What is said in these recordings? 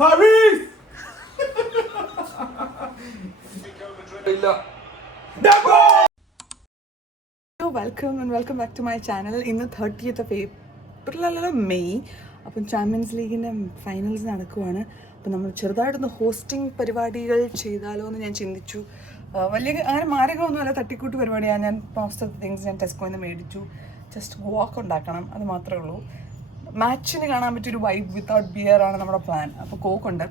Paris. Welcome back to my channel. ഇന്ന് 30th of April May. അപ്പം champions ലീഗിൻ്റെ finals നടക്കുവാണ്. അപ്പം നമ്മൾ ചെറുതായിട്ടൊന്ന് ഹോസ്റ്റിംഗ് പരിപാടികൾ ചെയ്താലോ എന്ന് ഞാൻ ചിന്തിച്ചു. വലിയ അങ്ങനെ മാരകമൊന്നുമല്ല, തട്ടിക്കൂട്ട് പരിപാടിയാണ്. ഞാൻ മോസ്റ്റ് ഓഫ് തിങ്സ് ഞാൻ ടെസ്കോയിൽ നിന്ന് മേടിച്ചു. ജസ്റ്റ് വാക്ക് ഉണ്ടാക്കണം, അത് മാത്രമേ ഉള്ളൂ. മാച്ചിന് കാണാൻ പറ്റിയൊരു വൈബ് വിത്തൗട്ട് ബിയർ ആണ് നമ്മുടെ പ്ലാൻ. അപ്പോൾ കോക്കുണ്ട്.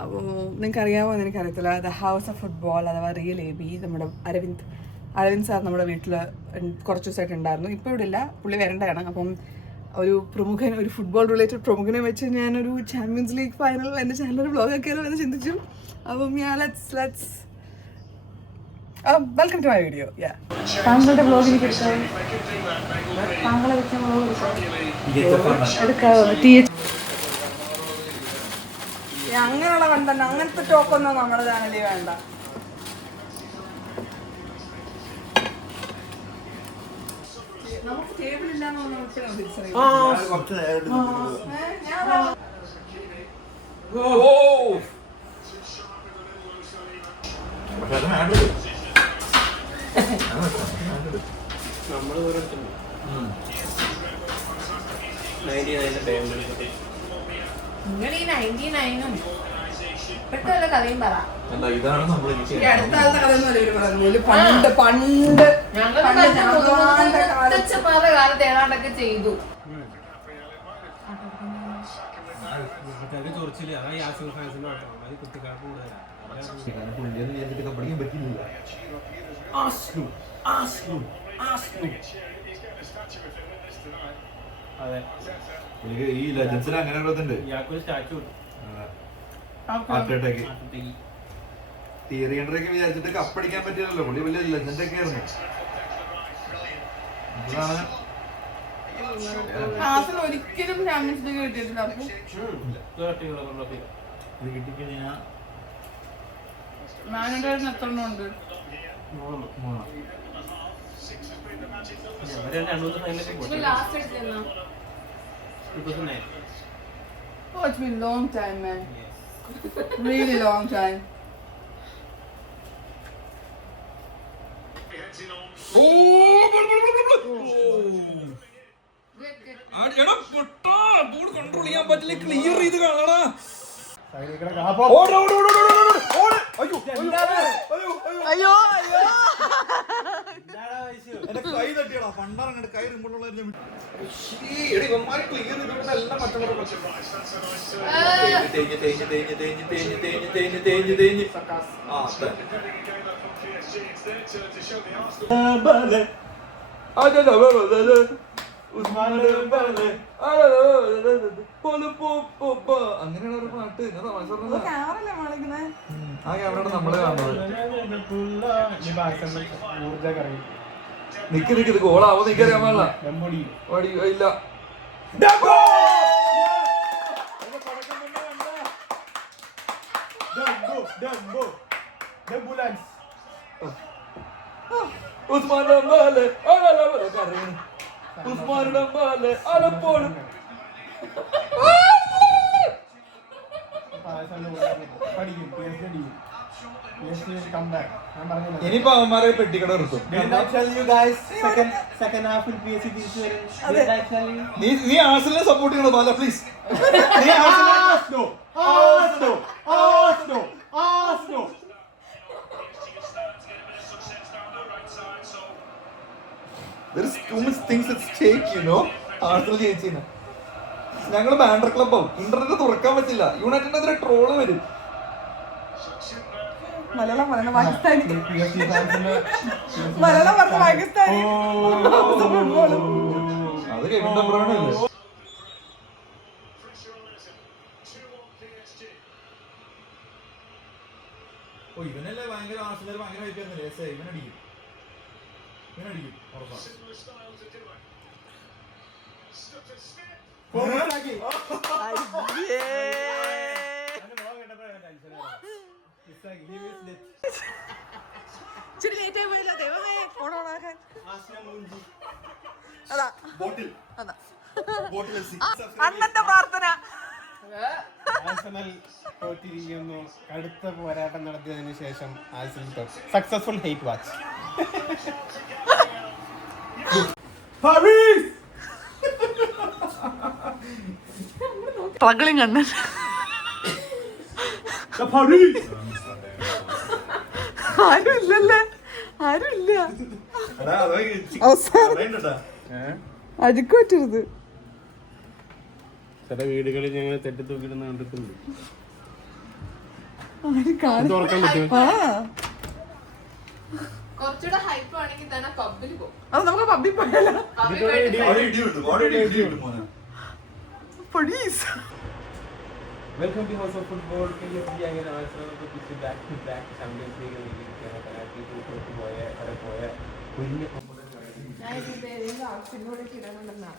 അപ്പോൾ നിങ്ങൾക്ക് അറിയാമോ എന്ന് എനിക്കറിയത്തില്ല. ദ ഹൗസ് ഓഫ് ഫുട്ബോൾ അഥവാ റിയൽ എ ബി, നമ്മുടെ അരവിന്ദ് സാർ നമ്മുടെ വീട്ടിൽ കുറച്ച് ദിവസമായിട്ട് ഉണ്ടായിരുന്നു. ഇപ്പോൾ ഇവിടെ ഇല്ല, പുള്ളി വരേണ്ടതാണ്. അപ്പം ഒരു ഫുട്ബോൾ റിലേറ്റഡ് പ്രമുഖനെ വെച്ച് ഞാനൊരു ചാമ്പ്യൻസ് ലീഗ് ഫൈനൽ എൻ്റെ ചാനലൊരു ബ്ലോഗ് ആക്കിയാലോ എന്ന് ചിന്തിച്ചു. അപ്പം let's welcome to my video. താങ്കളുടെ ബ്ലോഗിൽ താങ്കളെ വെച്ച അങ്ങനെയുള്ള കണ്ടന്റ്, അങ്ങനത്തെ ടോക്കൊന്നും നമ്മുടെ ചാനലിൽ വേണ്ട. നമുക്ക് ടേബിൾ ഇല്ലാന്ന് നിങ്ങൾ ഈ 99-ഉം ഇപ്പോഴത്തെ വല്ല കഥയും പറ. കാലത്ത് ഏതാണ്ടൊക്കെ ചെയ്തു. ഈ ലെജൻസിൽ അങ്ങനെ തിയറിയണ്ടൊക്കെ വിചാരിച്ചിട്ട് കപ്പടിക്കാൻ പറ്റില്ലല്ലോ. പുള്ളി വലിയ ലെജൻഡ് ഒക്കെ ആയിരുന്നു. ഒരിക്കലും ചാമ്പ്യൻസ് ലീഗ് കിട്ടിയിട്ടില്ല. എത്ര ഉണ്ട്? Oh, it's been a long time, man. Really long time. Control ചെയ്യാൻ പറ്റില്ല, ക്ലിയർ ചെയ്ത് കാണാ. അയ്യോ കൈ തട്ടിയടാ, പണ്ടാറങ്ങോട്ട് കൈ റിമ്പോട്ടുള്ള അങ്ങനെയുള്ള ഒരു പാട്ട്. ആ ക്യാമറയാണ് നമ്മള് കാണുന്നത്. നിക്ക് ഇത് ഗോളാവോ നിക്കറിയാൻ പാടില്ല. ഇല്ല ഉസ്മാൻ ഡംബാലെ ഉസ്മാൻ ഡംബാലെ അലപ്പോഴും ഇനിയിപ്പോ അവന്മാരെ പെട്ടിക്കട നിർത്തും. നീ ആർസനലിനെ സപ്പോർട്ട് ചെയ്യണോ Bala, please. There is too much things at stake, you know. Arsenal ജയിച്ചിന് ഞങ്ങള് ബാൻഡർ ക്ലബ്ബാവും. ഇന്റർനെറ്റ് തുറക്കാൻ പറ്റില്ല. യുണൈറ്റഡിനെതിരെ ട്രോള് വരും. മലയാളം പറഞ്ഞ പാകിസ്ഥാനി, മലയാളം പറഞ്ഞ പാകിസ്ഥാനി. അത് കേട്ടിട്ടല്ലേ. ഇവനല്ലേ ഭയങ്കര ആർസനൽ ഭയങ്കര വൈപ്പിയായിരുന്നില്ലേ. ഇവനടിക്കും ഉറപ്പാ. അന്നത്തെ പ്രാർത്ഥന ആഴ്സണൽ തോറ്റിരിക്കുന്നു. കടുത്ത പോരാട്ടം നടത്തിയതിനു ശേഷം Arsenal successful hate watch. Struggling Kannan. ആരും ഇല്ലല്ലേ, ആരും ഇല്ല. അഴുക്ക് പറ്റരുത്. ചില വീടുകളിൽ ഞങ്ങൾ തെറ്റിത്തൂക്കിടുന്ന കണ്ടിട്ടുണ്ട്. ആരും കാണും. തുറക്കാൻ പറ്റും. ആ കുറച്ചുകൂടെ ഹൈപ്പ് ആണെങ്കിൽ തന്നെ പബ്ബിൽ പോകും. അത് നമുക്ക് പബ്ബിൽ പോയാലോ? Please. Welcome to house of football. അങ്ങനെ Arsenal back to back champions league പോയ കുഞ്ഞ് ഞാൻ ഇതിന്റെ ഏതെങ്കിലും ആവശ്യത്തിലൂടെ കിടന്നുണ്ടെന്നാ